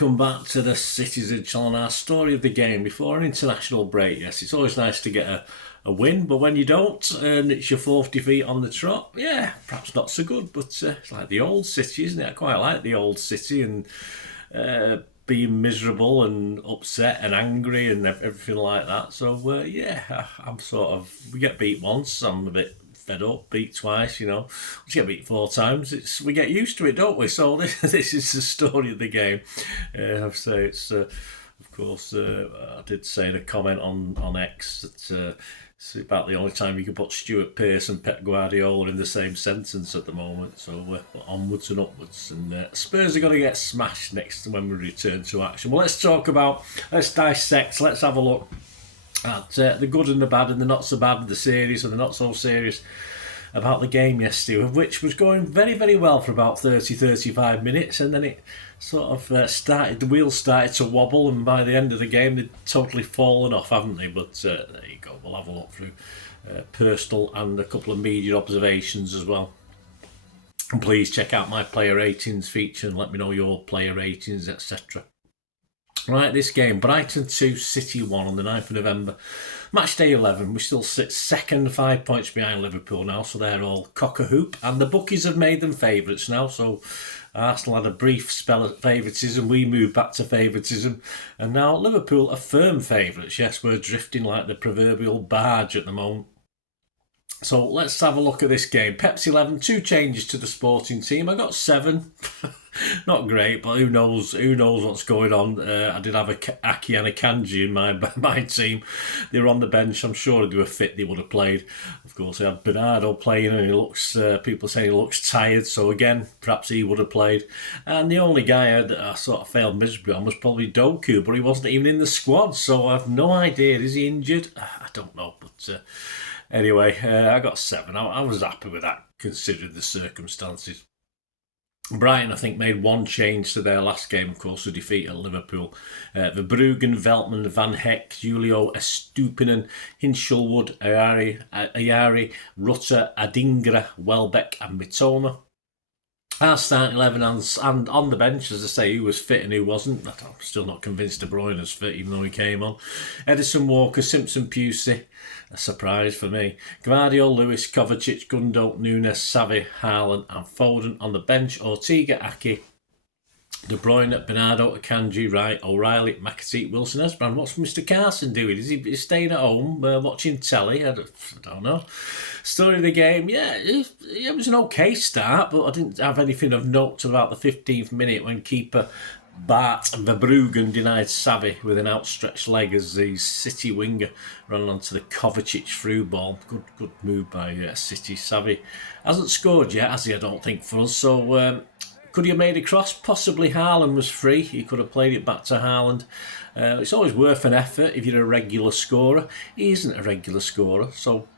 welcome back to the Citizen Channel, our story of the game before an international break. Yes, it's always nice to get a win, but when you don't and it's your fourth defeat on the trot, yeah, perhaps not so good, but it's like the old City, isn't it? I quite like the old City and being miserable and upset and angry and everything like that. So, yeah, we get beat once, I'm a bit fed up, beat twice, we get beat 4 times. We get used to it, don't we? So this is the story of the game. I'd say it's, of course, I did say in a comment on X that it's about the only time you can put Stuart Pearce and Pep Guardiola in the same sentence at the moment. So onwards and upwards. And Spurs are going to get smashed next when we return to action. Well, let's dissect, let's have a look at the good and the bad and the not so bad, the serious and the not so serious about the game yesterday, which was going very, very well for about 30-35 minutes, and then it sort of the wheels started to wobble, and by the end of the game they'd totally fallen off, haven't they? But there you go, we'll have a look through personal and a couple of media observations as well. And please check out my player ratings feature and let me know your player ratings, etc. Right, this game, Brighton 2, City 1 on the 9th of November. Match day 11, we still sit second, 5 points behind Liverpool now, so they're all cock-a-hoop. And the bookies have made them favourites now, so Arsenal had a brief spell at favouritism, we moved back to favouritism, and now Liverpool are firm favourites. Yes, we're drifting like the proverbial barge at the moment. So let's have a look at this game. Pep's 11, 2 changes to the sporting team. I got 7. Not great, but who knows what's going on. I did have Aki and a Kanji in my team. They were on the bench. I'm sure if they were fit, they would have played. Of course, I had Bernardo playing, and he looks. People saying he looks tired. So again, perhaps he would have played. And the only guy I sort of failed miserably on was probably Doku, but he wasn't even in the squad. So I have no idea. Is he injured? I don't know. But anyway, I got 7. I was happy with that, considering the circumstances. Brighton, I think, made 1 change to their last game, of course, a defeat at Liverpool. Verbruggen, Veltman, Van Heck, Julio, Estupinen, Hinchelwood, Ayari, Rutter, Adingra, Welbeck and Mitoma. Our starting 11 and on the bench, as I say, who was fit and who wasn't. I'm still not convinced De Bruyne was fit, even though he came on. Edison, Walker, Simpson, Pusey. A surprise for me. Gvardiol, Lewis, Kovacic, Gundo, Nunes, Savi, Haaland and Foden. On the bench, Ortega, Aki, De Bruyne, Bernardo, Akanji, Wright, O'Reilly, McAtee, Wilson, Esbrand. What's Mr. Carson doing? Is he staying at home watching telly? I don't know. Story of the game, yeah, it was an okay start, but I didn't have anything of note till about the 15th minute when keeper Bart Verbruggen denied Savi with an outstretched leg as the City winger ran onto the Kovacic through ball. Good move by City. Savi hasn't scored yet, has he? I don't think, for us. So could he have made a cross? Possibly. Haaland was free. He could have played it back to Haaland. It's always worth an effort if you're a regular scorer. He isn't a regular scorer, so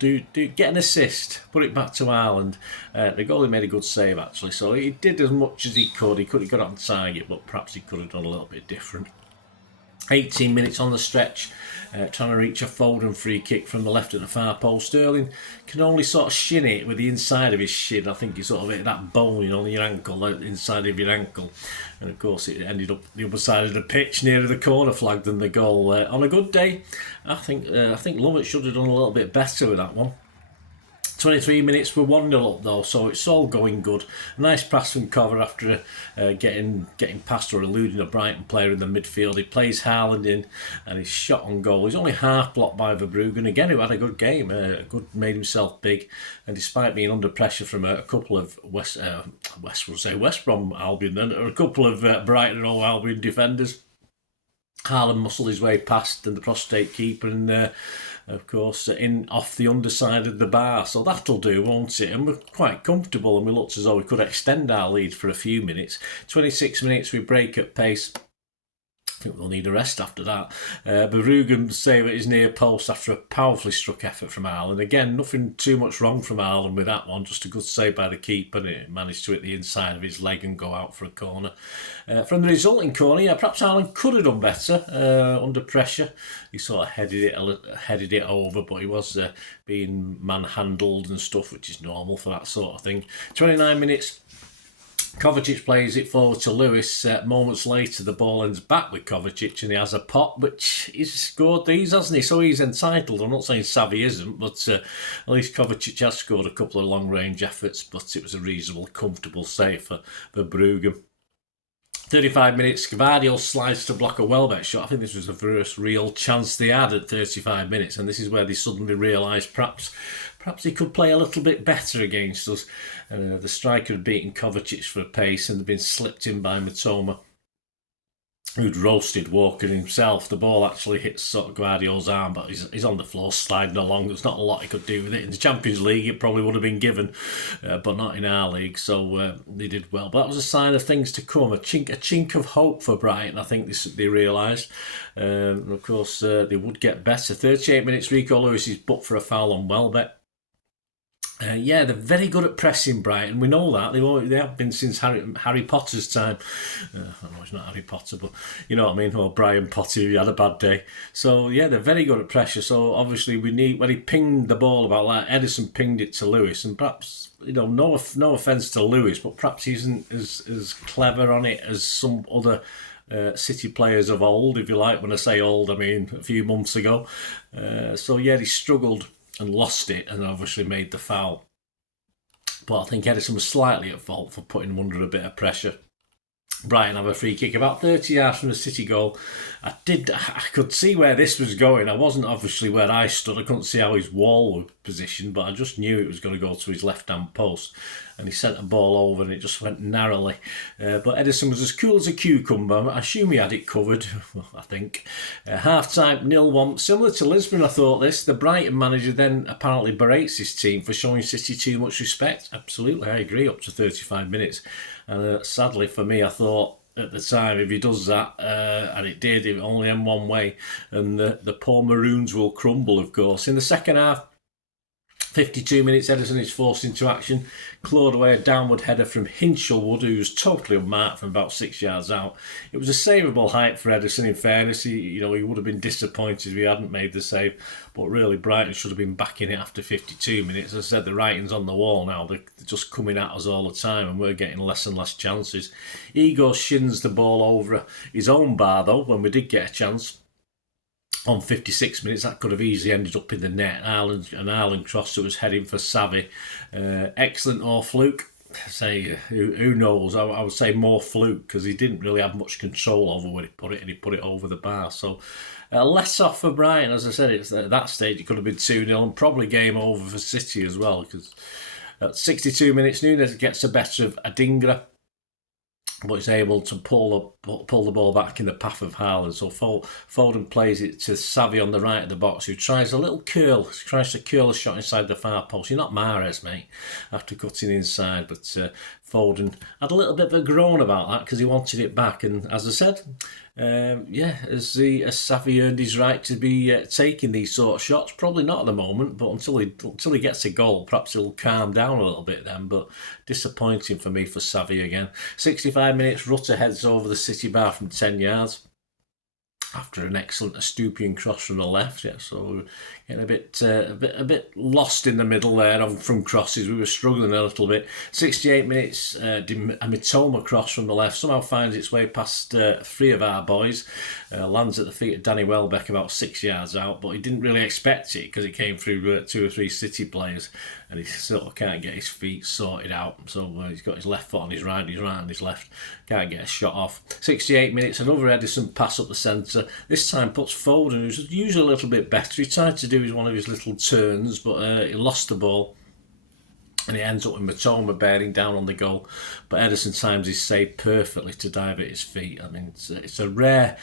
do get an assist, put it back to Haaland. The goalie made a good save actually, so he did as much as he could. He could have got on target, but perhaps he could have done a little bit different. 18 minutes on the stretch, trying to reach a Foden free kick from the left at the far post. Sterling can only sort of shin it with the inside of his shin. I think he sort of hit that bone on your ankle, inside of your ankle. And of course it ended up the other side of the pitch, nearer the corner flag than the goal. On a good day, I think Lovett should have done a little bit better with that one. 23 minutes, we're 1-0 up though, so it's all going good. Nice pass from Cover after getting past or eluding a Brighton player in the midfield. He plays Haaland in and he's shot on goal. He's only half blocked by Verbruggen, again, who had a good game, made himself big. And despite being under pressure from a couple of West Brom Albion then, or a couple of Brighton and Hove Albion defenders, Haaland muscled his way past and the prostrate keeper and of course in off the underside of the bar, so that'll do, won't it? And we're quite comfortable and we looked as though we could extend our lead for a few minutes. 26 minutes we break at pace. I think we'll need a rest after that. Verbruggen save at his near post after a powerfully struck effort from Haaland. Again, nothing too much wrong from Haaland with that one, just a good save by the keeper, and it managed to hit the inside of his leg and go out for a corner. From the resulting corner, yeah, perhaps Haaland could have done better under pressure. He sort of headed it over, but he was being manhandled and stuff, which is normal for that sort of thing. 29 minutes. Kovacic plays it forward to Lewis. Moments later, the ball ends back with Kovacic and he has a pop, which he's scored these, hasn't he? So he's entitled. I'm not saying Xavi isn't, but at least Kovacic has scored a couple of long-range efforts, but it was a reasonable, comfortable save for Brugge. 35 minutes, Gvardiol slides to block a Welbeck shot. I think this was the first real chance they had at 35 minutes, and this is where they suddenly realised perhaps he could play a little bit better against us. The striker had beaten Kovacic for a pace and had been slipped in by Mitoma, who'd roasted Walker himself. The ball actually hits sort of Gvardiol's arm, but he's on the floor sliding along. There's not a lot he could do with it. In the Champions League, it probably would have been given, but not in our league. So they did well. But that was a sign of things to come. A chink of hope for Brighton. I think they realised. And of course, they would get better. 38 minutes, Rico Lewis is booked for a foul on Welbeck. They're very good at pressing, Brighton. We know that. They have been since Harry Potter's time. I know it's not Harry Potter, but you know what I mean. Or Brian Potter, he had a bad day. So, yeah, they're very good at pressure. So, obviously, when he pinged the ball about like Ederson pinged it to Lewis, and perhaps, no offence to Lewis, but perhaps he isn't as clever on it as some other City players of old, if you like. When I say old, I mean a few months ago. He struggled and lost it, and obviously made the foul. But I think Edison was slightly at fault for putting him under a bit of pressure. Brighton have a free kick about 30 yards from the City goal. I could see where this was going. I wasn't obviously where I stood. I couldn't see how his wall was positioned, but I just knew it was going to go to his left-hand post. And he sent a ball over and it just went narrowly. But Edison was as cool as a cucumber. I assume he had it covered, I think. Half-time, 0-1. Similar to Lisbon, I thought this. The Brighton manager then apparently berates his team for showing City too much respect. Absolutely, I agree, up to 35 minutes. And sadly for me, I thought at the time, if he does that, and it did, it only end one way, and the poor Maroons will crumble, of course. In the second half, 52 minutes, Ederson is forced into action, clawed away a downward header from Hinchelwood, who was totally unmarked from about 6 yards out. It was a savable height for Ederson, in fairness. He would have been disappointed if he hadn't made the save, but really Brighton should have been back in it after 52 minutes. As I said, the writing's on the wall now. They're just coming at us all the time, and we're getting less and less chances. Igor shins the ball over his own bar, though, when we did get a chance. On 56 minutes, that could have easily ended up in the net. Ireland cross that was heading for Xavi. Excellent or fluke. Say who knows? I would say more fluke, because he didn't really have much control over where he put it, and he put it over the bar. So less off for Brighton. As I said, it's at that stage it could have been 2-0 and probably game over for City as well, because at 62 minutes, Núñez gets the better of Adingra, but he's able to pull the ball back in the path of Haaland. So Foden plays it to Xavi on the right of the box, who tries a little curl. He tries to curl a shot inside the far post. You're not Mahrez, mate, after cutting inside. But Foden had a little bit of a groan about that because he wanted it back. And as I said, as Xavi earned his right to be taking these sort of shots, probably not at the moment, but until he gets a goal, perhaps he'll calm down a little bit then. But disappointing for me for Xavi again. 65 minutes, Rutter heads over the City bar from 10 yards. After an excellent Estupiñán cross from the left, so getting a bit lost in the middle there from crosses. We were struggling a little bit. 68 minutes, a Mitoma cross from the left somehow finds its way past three of our boys, lands at the feet of Danny Welbeck about 6 yards out, but he didn't really expect it because it came through 2 or 3 City players, and he sort of can't get his feet sorted out. So he's got his left foot on his right on his left, can't get a shot off. 68 minutes, another Ederson pass up the centre. This time puts Foden, who's usually a little bit better. He tried to do one of his little turns, but he lost the ball, and he ends up with Mitoma bearing down on the goal. But Ederson times his save perfectly to dive at his feet. I mean, it's a rare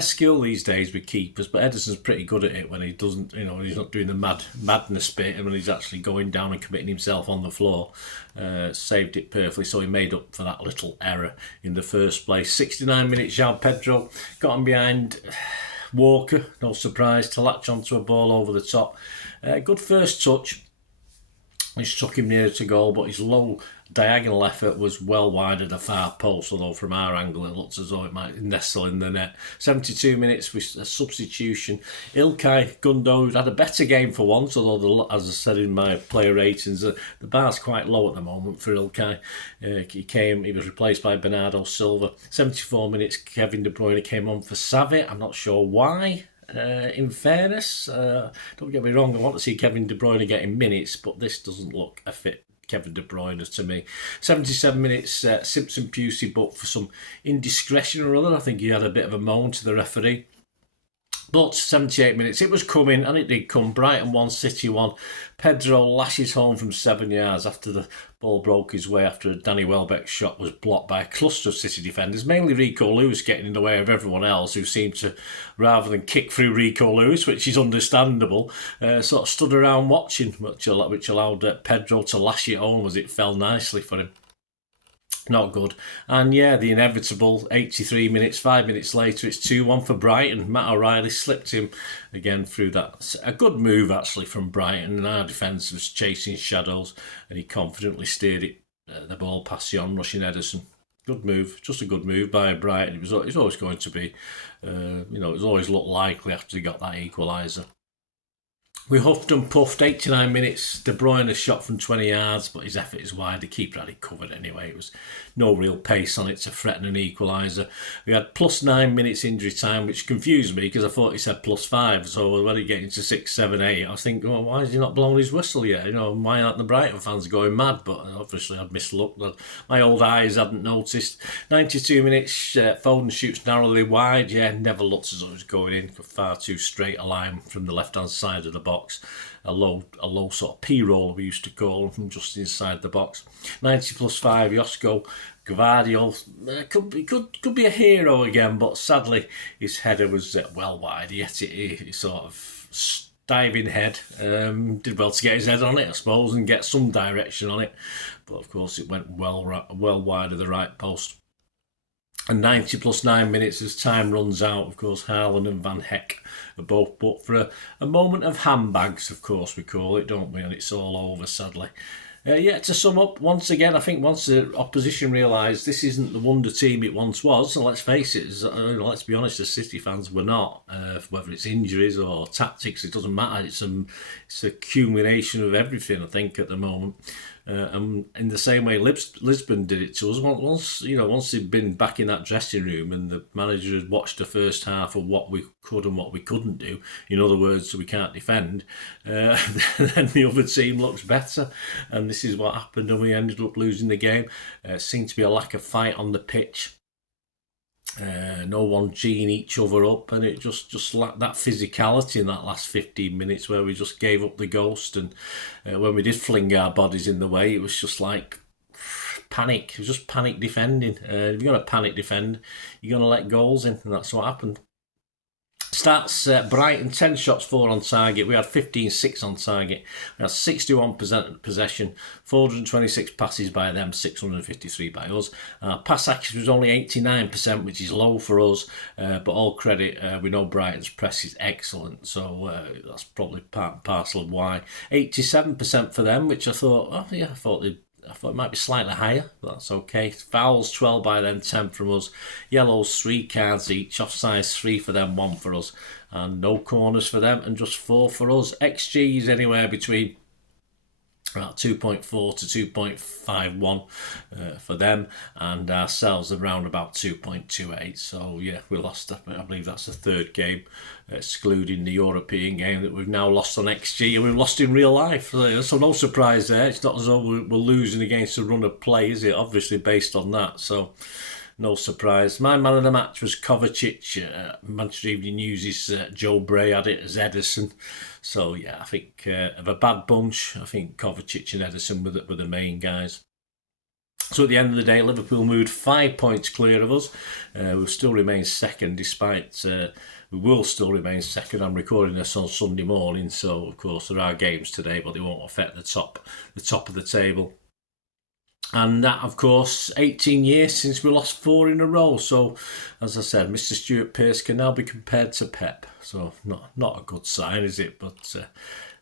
skill these days with keepers, but Ederson's pretty good at it when he doesn't, he's not doing the madness bit, and when he's actually going down and committing himself on the floor. Saved it perfectly, so he made up for that little error in the first place. 69 minutes, João Pedro got him behind Walker, no surprise, to latch onto a ball over the top. Good first touch. He struck him near to goal, but his low diagonal effort was well wide of the far post, although from our angle it looks as though it might nestle in the net. 72 minutes with a substitution. Ilkay Gundogan had a better game for once, although, as I said in my player ratings, the bar's quite low at the moment for Ilkay. He was replaced by Bernardo Silva. 74 minutes, Kevin De Bruyne came on for Savic. I'm not sure why. In fairness, don't get me wrong, I want to see Kevin De Bruyne getting minutes, but this doesn't look a fit Kevin De Bruyne to me. 77 minutes, Simpson Pusey booked for some indiscretion or other. I think he had a bit of a moan to the referee. But 78 minutes, it was coming, and it did come. Brighton 1, City 1. Pedro lashes home from 7 yards after the ball broke his way after a Danny Welbeck shot was blocked by a cluster of City defenders, mainly Rico Lewis getting in the way of everyone else, who seemed to, rather than kick through Rico Lewis, which is understandable, sort of stood around watching, which allowed Pedro to lash it home as it fell nicely for him. Not good. And yeah, the inevitable 83 minutes, 5 minutes later, it's 2-1 for Brighton. Matt O'Reilly slipped him again through that. A good move, actually, from Brighton. And our defence was chasing shadows, and he confidently steered it, the ball past the on-rushing Ederson. Good move, just a good move by Brighton. It was always going to be, it was always looked likely after he got that equaliser. We huffed and puffed, 89 minutes. De Bruyne shot from 20 yards, but his effort is wide. The keeper had it covered anyway. It was no real pace on it to threaten an equaliser. We had plus 9 minutes injury time, which confused me because I thought he said plus 5. So when he get into 6, 7, 8, I was thinking, well, why has he not blown his whistle yet? Why aren't the Brighton fans going mad? But obviously I'd mislooked. My old eyes hadn't noticed. 92 minutes, Foden shoots narrowly wide. Yeah, never looked as though it was going in. Far too straight a line from the left-hand side of the box. A low sort of P-roll we used to call them, from just inside the box. 90 plus 5, Josko Gvardiol could be a hero again, but sadly his header was well wide. Yet he sort of diving head, did well to get his head on it, I suppose, and get some direction on it, but of course it went well wide of the right post. And 90 plus 9 minutes as time runs out, of course, Haaland and Van Heck are both booked for a moment of handbags, of course we call it, don't we? And it's all over, sadly. To sum up, once again, I think once the opposition realised this isn't the wonder team it once was, and let's face it, let's be honest, the City fans were not. Whether it's injuries or tactics, it doesn't matter. It's a accumulation of everything, I think, at the moment. And in the same way Lisbon did it to us, once they'd been back in that dressing room and the manager had watched the first half of what we could and what we couldn't do, in other words, we can't defend, then the other team looks better. And this is what happened, and we ended up losing the game. Seemed to be a lack of fight on the pitch. No one geeing each other up, and it just lacked that physicality in that last 15 minutes where we just gave up the ghost. And when we did fling our bodies in the way, it was just like panic. It was just panic defending. If you're going to panic defend, you're going to let goals in, and that's what happened. Stats, Brighton 10 shots, 4 on target. We had 15-6 on target. We had 61% possession, 426 passes by them, 653 by us. Pass accuracy was only 89%, which is low for us, but all credit, we know Brighton's press is excellent, so that's probably part and parcel of why. 87% for them, which I thought it might be slightly higher, but that's okay. Fouls 12 by them, 10 from us. Yellows 3 cards each. Offsides 3 for them, 1 for us. And no corners for them, and just 4 for us. XG is anywhere between about 2.4 to 2.51 for them, and ourselves around about 2.28. So yeah, we lost. I believe that's the third game, excluding the European game, that we've now lost on XG, and we've lost in real life. So no surprise there. It's not as though we're losing against a run of play, is it? Obviously based on that. So no surprise. My man of the match was Kovacic. Manchester Evening News' Joe Bray had it as Ederson. So yeah, I think of a bad bunch, I think Kovacic and Ederson were the main guys. So at the end of the day, Liverpool moved 5 points clear of us. We'll still remain second, despite we will still remain second. I'm recording this on Sunday morning, so of course there are games today, but they won't affect the top of the table. And that, of course, 18 years since we lost 4 in a row. So, as I said, Mr. Stuart Pearce can now be compared to Pep. So, not a good sign, is it? But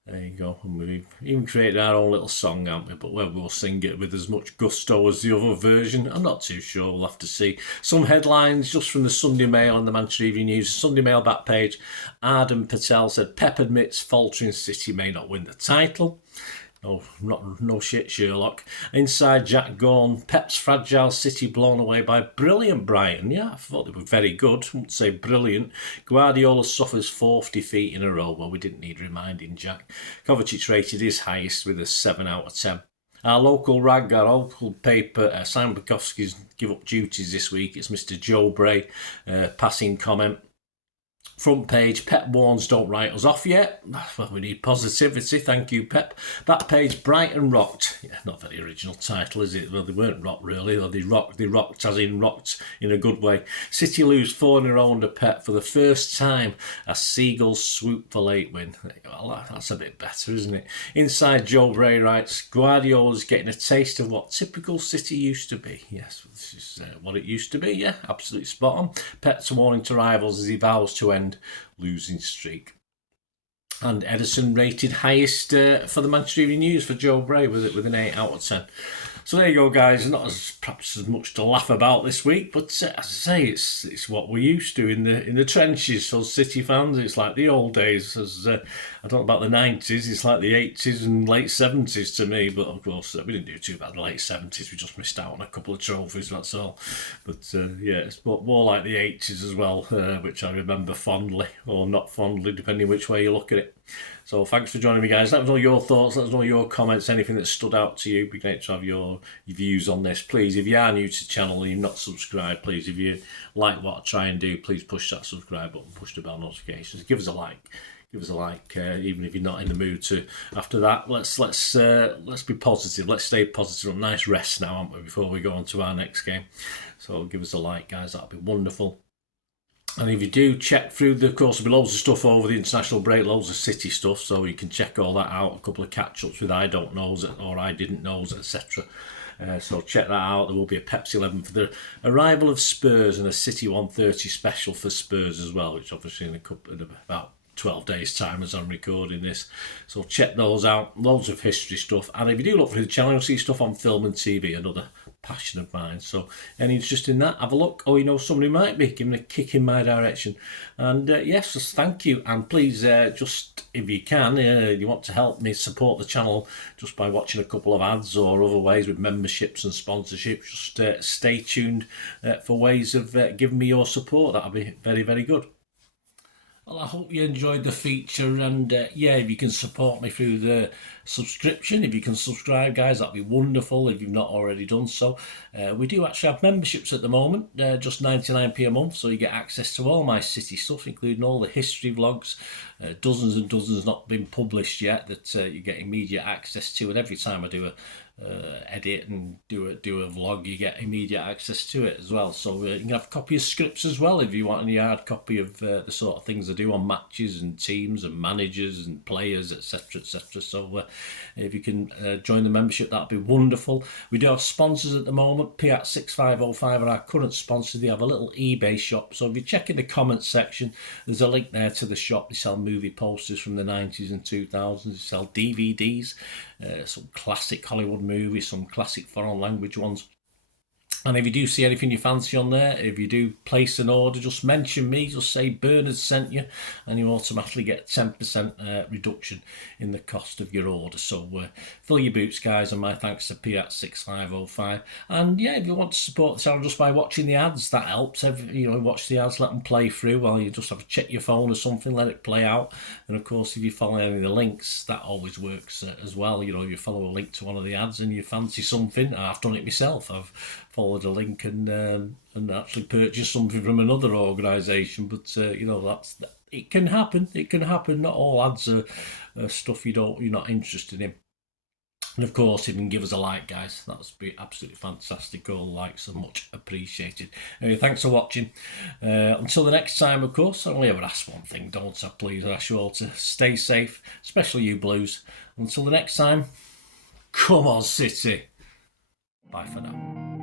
There you go. And we've even created our own little song, haven't we? But whether we'll sing it with as much gusto as the other version, I'm not too sure. We'll have to see. Some headlines just from the Sunday Mail and the Manchester Evening News. Sunday Mail back page. Arden Patel said Pep admits faltering City may not win the title. No shit, Sherlock. Inside Jack Gorn, Pep's fragile City blown away by brilliant Brighton. Yeah, I thought they were very good. I wouldn't say brilliant. Guardiola suffers 4th defeat in a row. Well, we didn't need reminding, Jack. Kovacic rated his highest with a 7 out of 10. Our local rag, our local paper, Simon Bukowski's give up duties this week. It's Mr. Joe Bray, passing comment. Front page, Pep warns don't write us off yet. Well, we need positivity, thank you, Pep. Back page, Brighton rocked. Yeah, not very original title, is it? Well, they weren't rocked, really. They rocked as in rocked in a good way. City lose 4 in a row under Pep for the first time. A Seagulls swoop for late win. Well, that's a bit better, isn't it? Inside, Joe Bray writes, Guardiola's getting a taste of what typical City used to be. Yes, this is what it used to be, yeah, absolutely spot on. Pep's warning to rivals as he vows to end losing streak. And Edison rated highest for the Manchester Evening News for Joe Bray with an 8 out of 10. So there you go, guys. Not perhaps as much to laugh about this week, but as I say, it's what we're used to in the trenches. So City fans, it's like the old days. I don't know about the 90s. It's like the 80s and late 70s to me. But of course, we didn't do too bad in the late 70s. We just missed out on a couple of trophies. That's all. But yeah, it's more like the 80s as well, which I remember fondly or not fondly, depending which way you look at it. So thanks for joining me, guys. Let us know your thoughts, let us know your comments, anything that stood out to you. It'd be great to have your views on this. Please, if you are new to the channel and you're not subscribed, please, if you like what I try and do, please push that subscribe button, push the bell notifications, give us a like. Give us a like, even if you're not in the mood to. After that, let's be positive. Let's stay positive. Nice rest now, aren't we, before we go on to our next game. So give us a like, guys. That'd be wonderful. And if you do check through, of course, there'll be loads of stuff over the international break, loads of City stuff, so you can check all that out. A couple of catch-ups with I don't knows or I didn't knows, etc. So check that out. There will be a Pepsi 11 for the arrival of Spurs and a City 130 special for Spurs as well, which obviously in about 12 days time as I'm recording this. So check those out. Loads of history stuff. And if you do look through the channel, you'll see stuff on film and TV, another passion of mine. So any interest in that, have a look. Or you know somebody who might be, giving a kick in my direction. And yes, just thank you. And please, just if you can, you want to help me support the channel just by watching a couple of ads or other ways with memberships and sponsorships, just stay tuned for ways of giving me your support. That'll be very, very good. Well, I hope you enjoyed the feature, and yeah, if you can support me through the subscription, if you can subscribe, guys, that'd be wonderful if you've not already done so. We do actually have memberships at the moment, just 99p a month, so you get access to all my City stuff, including all the history vlogs, dozens and dozens not been published yet that you get immediate access to, and every time I do a edit and do a vlog, you get immediate access to it as well. So you can have a copy of scripts as well if you want any hard copy of the sort of things I do on matches and teams and managers and players, etc, etc. So if you can join the membership, that'd be wonderful. We do have sponsors at the moment. Piat 6505 are our current sponsor. They have a little eBay shop, so if you check in the comments section, there's a link there to the shop. They sell movie posters from the 90s and 2000s. They sell DVDs, some classic Hollywood movies, some classic foreign language ones. And if you do see anything you fancy on there, if you do place an order, just mention me, just say Bernard sent you, and you automatically get 10% reduction in the cost of your order. So fill your boots, guys, and my thanks to Piat 6505. And yeah, if you want to support the channel just by watching the ads, that helps. Watch the ads, let them play through while you just have to check your phone or something, let it play out. And of course, if you follow any of the links, that always works as well. If you follow a link to one of the ads and you fancy something, I've done it myself. I've followed a link and actually purchased something from another organisation. But it can happen. It can happen. Not all ads are stuff you're not interested in. And of course, you can give us a like, guys. That would be absolutely fantastic. All likes are much appreciated. Anyway, thanks for watching. Until the next time, of course, I only ever ask one thing, don't I? Please, I ask you all to stay safe, especially you Blues. Until the next time, come on, City. Bye for now.